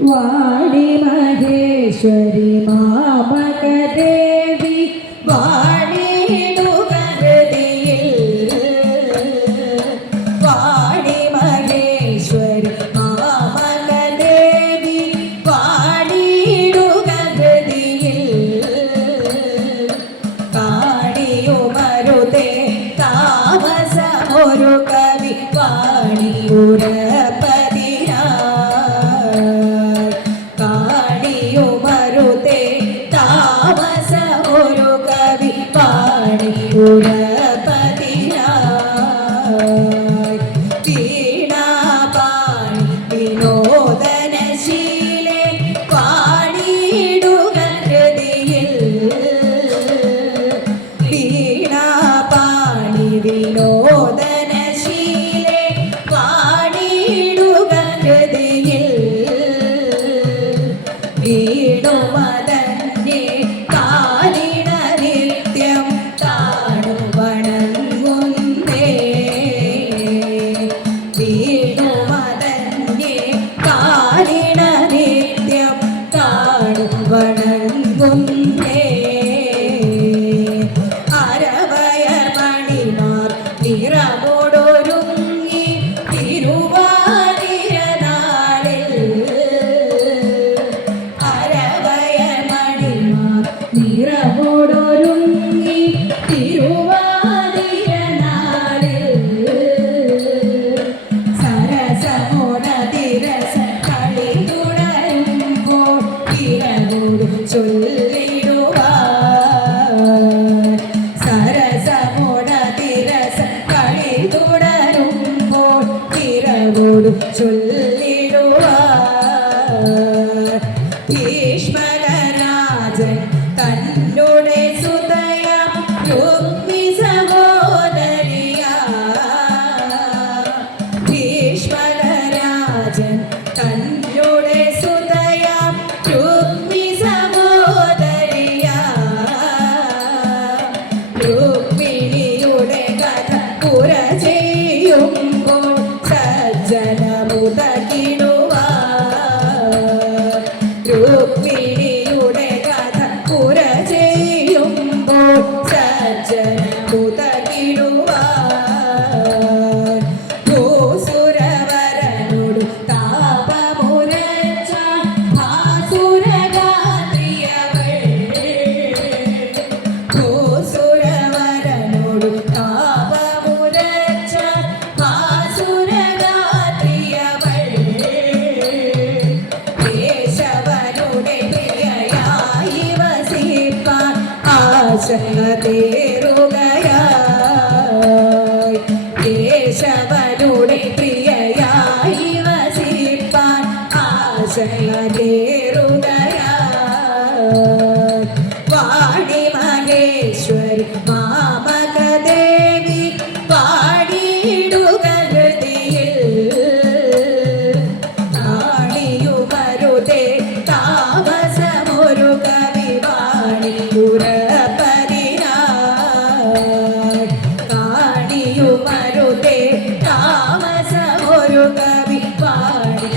വാടി മഹേശ്വരി മാമകദേവി വാടി ഒരു വീടും 就う。Oh. വസന്തേറുകയായി കേശവനുടെ പ്രിയയായി വസിപ്പാൻ ആശയതേറുകയായി വാണി മഹേശ്വരി മാമകദേവി പാടിയിടുക ഹൃതിയിൽ നാണിയുമരുതേ താമസമൊരു കവി ഒരു കവി പാടി